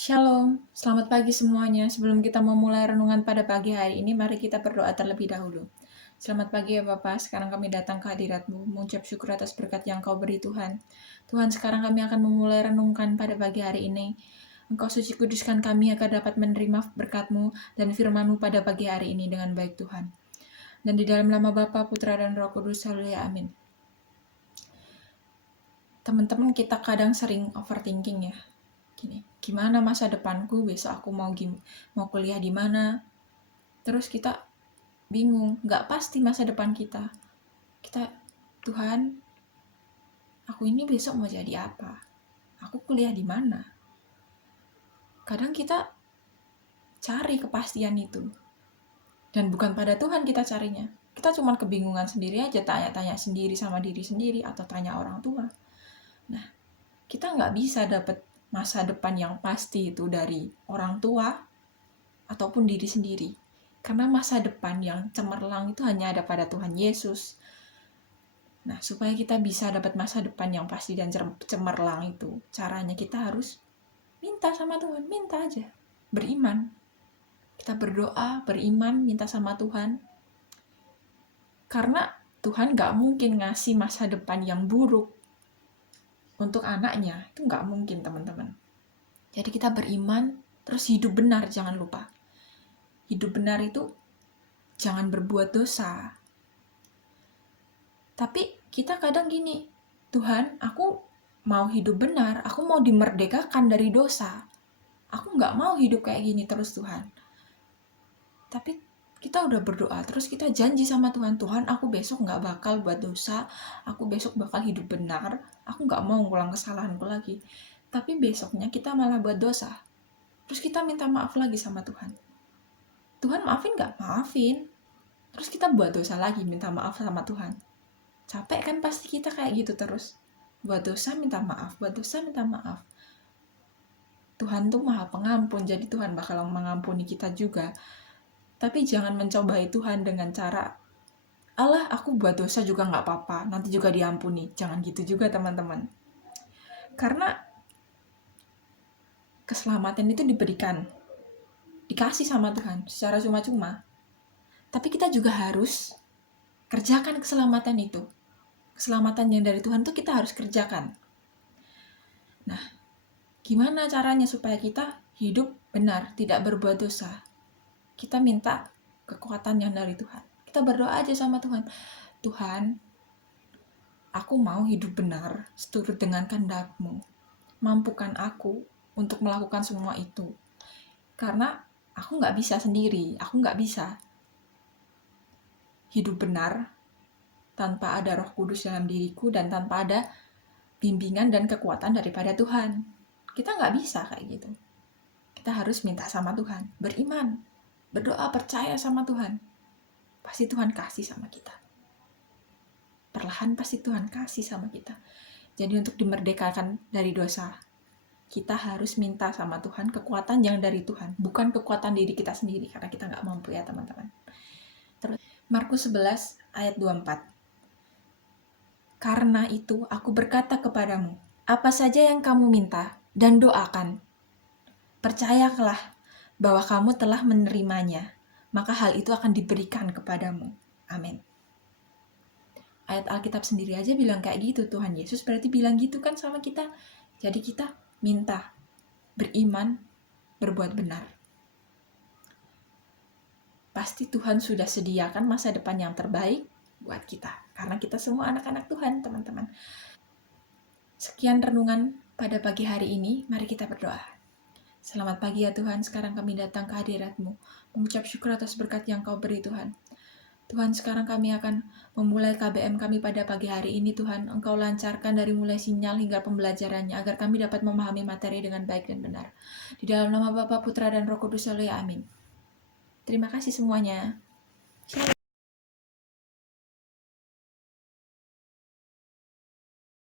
Shalom, selamat pagi semuanya. Sebelum kita memulai renungan pada pagi hari ini, mari kita berdoa terlebih dahulu. Selamat pagi ya Bapak, sekarang kami datang ke hadirat-Mu, mengucap syukur atas berkat yang Kau beri Tuhan. Tuhan, sekarang kami akan memulai renungkan pada pagi hari ini. Engkau suci kuduskan kami agar dapat menerima berkat-Mu dan firman-Mu pada pagi hari ini dengan baik Tuhan. Dan di dalam nama Bapa, Putra, dan Roh Kudus, haleluya, amin. Teman-teman, kita kadang sering overthinking ya. Gini, gimana masa depanku, besok aku mau kuliah di mana, terus kita bingung, nggak pasti masa depan kita. Tuhan, aku ini besok mau jadi apa, aku kuliah di mana. Kadang kita cari kepastian itu, dan bukan pada Tuhan kita carinya. Kita cuma kebingungan sendiri aja, tanya-tanya sendiri sama diri sendiri, atau tanya orang tua. Nah, kita nggak bisa dapat masa depan yang pasti itu dari orang tua ataupun diri sendiri. Karena masa depan yang cemerlang itu hanya ada pada Tuhan Yesus. Nah, supaya kita bisa dapat masa depan yang pasti dan cemerlang itu, caranya kita harus minta sama Tuhan, minta aja. Beriman. Kita berdoa, beriman, minta sama Tuhan. Karena Tuhan gak mungkin ngasih masa depan yang buruk untuk anaknya. Itu gak mungkin, teman-teman. Jadi kita beriman, terus hidup benar, jangan lupa. Hidup benar itu jangan berbuat dosa. Tapi kita kadang gini, Tuhan, aku mau hidup benar, aku mau dimerdekakan dari dosa. Aku gak mau hidup kayak gini terus, Tuhan. Tapi kita udah berdoa, terus kita janji sama Tuhan, Tuhan, aku besok gak bakal buat dosa, aku besok bakal hidup benar, aku gak mau ngulang kesalahanku lagi. Tapi besoknya kita malah buat dosa. Terus kita minta maaf lagi sama Tuhan. Tuhan maafin gak? Maafin. Terus kita buat dosa lagi, minta maaf sama Tuhan. Capek kan pasti kita kayak gitu terus. Buat dosa minta maaf, buat dosa minta maaf. Tuhan tuh maha pengampun, jadi Tuhan bakal mengampuni kita juga. Tapi jangan mencobai Tuhan dengan cara, alah aku buat dosa juga gak apa-apa, nanti juga diampuni. Jangan gitu juga, teman-teman. Karena keselamatan itu dikasih sama Tuhan secara cuma-cuma. Tapi kita juga harus kerjakan keselamatan itu. Keselamatan yang dari Tuhan tuh kita harus kerjakan. Nah, gimana caranya supaya kita hidup benar, tidak berbuat dosa? Kita minta kekuatan yang dari Tuhan. Kita berdoa aja sama Tuhan. Tuhan, aku mau hidup benar, seturut dengan kehendak-Mu. Mampukan aku untuk melakukan semua itu. Karena aku gak bisa sendiri, aku gak bisa hidup benar tanpa ada Roh Kudus dalam diriku dan tanpa ada bimbingan dan kekuatan daripada Tuhan. Kita gak bisa kayak gitu. Kita harus minta sama Tuhan, beriman, berdoa, percaya sama Tuhan. Pasti Tuhan kasih sama kita. Perlahan pasti Tuhan kasih sama kita. Jadi untuk dimerdekakan dari dosa, kita harus minta sama Tuhan kekuatan yang dari Tuhan, bukan kekuatan diri kita sendiri, karena kita gak mampu ya teman-teman. Terus Markus 11 ayat 24. Karena itu aku berkata kepadamu, apa saja yang kamu minta dan doakan, percayalah bahwa kamu telah menerimanya, maka hal itu akan diberikan kepadamu. Amin. Ayat Alkitab sendiri aja bilang kayak gitu. Tuhan Yesus berarti bilang gitu kan sama kita. Jadi kita minta, beriman, berbuat benar. Pasti Tuhan sudah sediakan masa depan yang terbaik buat kita. Karena kita semua anak-anak Tuhan, teman-teman. Sekian renungan pada pagi hari ini. Mari kita berdoa. Selamat pagi ya Tuhan, sekarang kami datang ke hadirat-Mu, mengucap syukur atas berkat yang Kau beri Tuhan. Tuhan, sekarang kami akan memulai KBM kami pada pagi hari ini Tuhan. Engkau lancarkan dari mulai sinyal hingga pembelajarannya, agar kami dapat memahami materi dengan baik dan benar. Di dalam nama Bapa, Putra, dan Roh Kudus, haleluya, amin. Terima kasih semuanya. Shalom.